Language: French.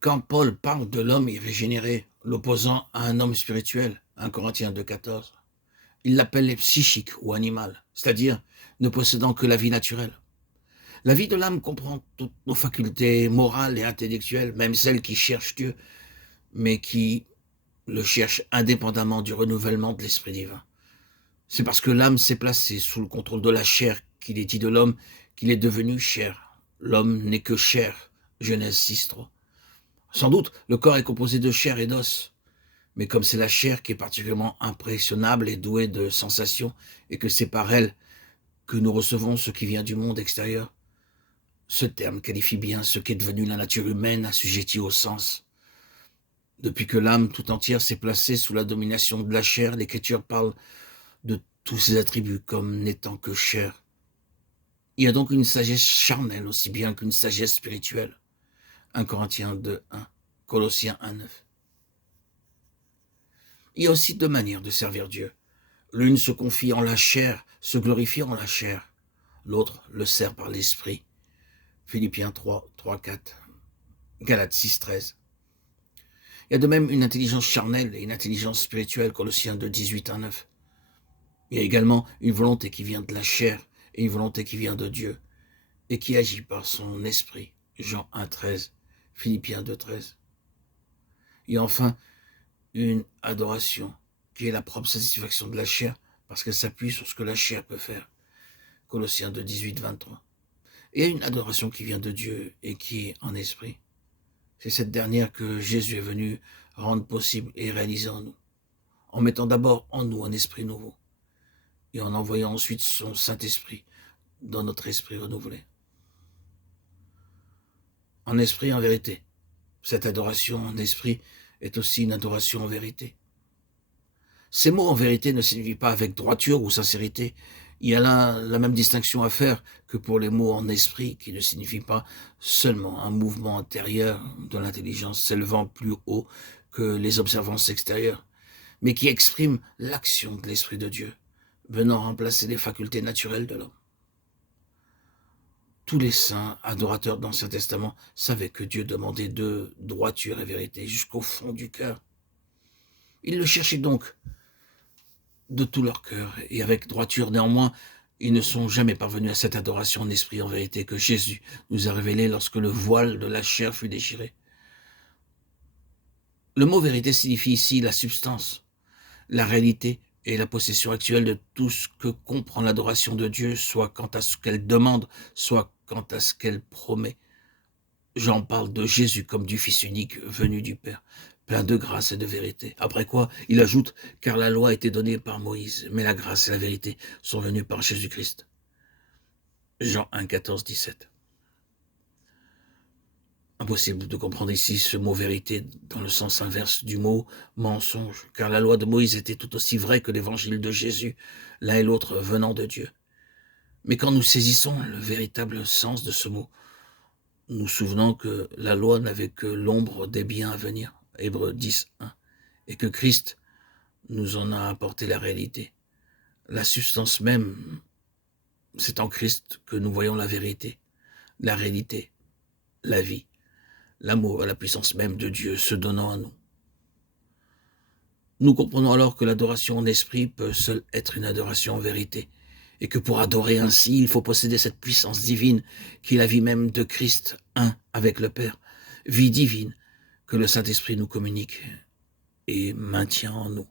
Quand Paul parle de l'homme irrégénéré, l'opposant à un homme spirituel, 1 Corinthiens 2,14, il l'appelle psychique ou animal, c'est-à-dire ne possédant que la vie naturelle. La vie de l'âme comprend toutes nos facultés morales et intellectuelles, même celles qui cherchent Dieu, mais qui le cherchent indépendamment du renouvellement de l'Esprit divin. C'est parce que l'âme s'est placée sous le contrôle de la chair qu'il est dit de l'homme qu'il est devenu chair. L'homme n'est que chair. Genèse 6,3. Sans doute, le corps est composé de chair et d'os, mais comme c'est la chair qui est particulièrement impressionnable et douée de sensations, et que c'est par elle que nous recevons ce qui vient du monde extérieur, ce terme qualifie bien ce qu'est devenu la nature humaine assujettie au sens. Depuis que l'âme tout entière s'est placée sous la domination de la chair, l'Écriture parle de tous ses attributs comme n'étant que chair. Il y a donc une sagesse charnelle aussi bien qu'une sagesse spirituelle. 1 Corinthiens 2,1, Colossiens 1,9. Il y a aussi deux manières de servir Dieu. L'une se confie en la chair, se glorifie en la chair. L'autre le sert par l'esprit. Philippiens 3,4, Galates 6,13. Il y a de même une intelligence charnelle et une intelligence spirituelle, Colossiens 2,18-9. Il y a également une volonté qui vient de la chair et une volonté qui vient de Dieu et qui agit par son esprit, Jean 1,13, Philippiens 2,13. Il y a enfin une adoration qui est la propre satisfaction de la chair parce qu'elle s'appuie sur ce que la chair peut faire, Colossiens 2,18-23. Et il y a une adoration qui vient de Dieu et qui est en esprit. C'est cette dernière que Jésus est venu rendre possible et réaliser en nous, en mettant d'abord en nous un esprit nouveau et en envoyant ensuite son Saint-Esprit dans notre esprit renouvelé. En esprit, en vérité. Cette adoration en esprit est aussi une adoration en vérité. Ces mots en vérité ne signifient pas avec droiture ou sincérité. Il y a là la même distinction à faire que pour les mots en esprit qui ne signifient pas seulement un mouvement intérieur de l'intelligence s'élevant plus haut que les observances extérieures, mais qui expriment l'action de l'Esprit de Dieu, venant remplacer les facultés naturelles de l'homme. Tous les saints adorateurs de l'Ancien Testament savaient que Dieu demandait d'eux droiture et vérité jusqu'au fond du cœur. Ils le cherchaient donc de tout leur cœur et avec droiture. Néanmoins, ils ne sont jamais parvenus à cette adoration en esprit en vérité que Jésus nous a révélée lorsque le voile de la chair fut déchiré. Le mot vérité signifie ici la substance, la réalité et la possession actuelle de tout ce que comprend l'adoration de Dieu, soit quant à ce qu'elle demande, soit quant à ce qu'elle promet. Jean parle de Jésus comme du Fils unique venu du Père, plein de grâce et de vérité. Après quoi, il ajoute, car la loi a été donnée par Moïse, mais la grâce et la vérité sont venues par Jésus-Christ. Jean 1, 14, 17. Impossible de comprendre ici ce mot vérité dans le sens inverse du mot mensonge, car la loi de Moïse était tout aussi vraie que l'évangile de Jésus, l'un et l'autre venant de Dieu. Mais quand nous saisissons le véritable sens de ce mot, nous souvenons que la loi n'avait que l'ombre des biens à venir, Hébreux 10, 1, et que Christ nous en a apporté la réalité. La substance même, c'est en Christ que nous voyons la vérité, la réalité, la vie, l'amour et la puissance même de Dieu se donnant à nous. Nous comprenons alors que l'adoration en esprit peut seule être une adoration en vérité, et que pour adorer ainsi, il faut posséder cette puissance divine qui est la vie même de Christ, un avec le Père, vie divine que le Saint-Esprit nous communique et maintient en nous.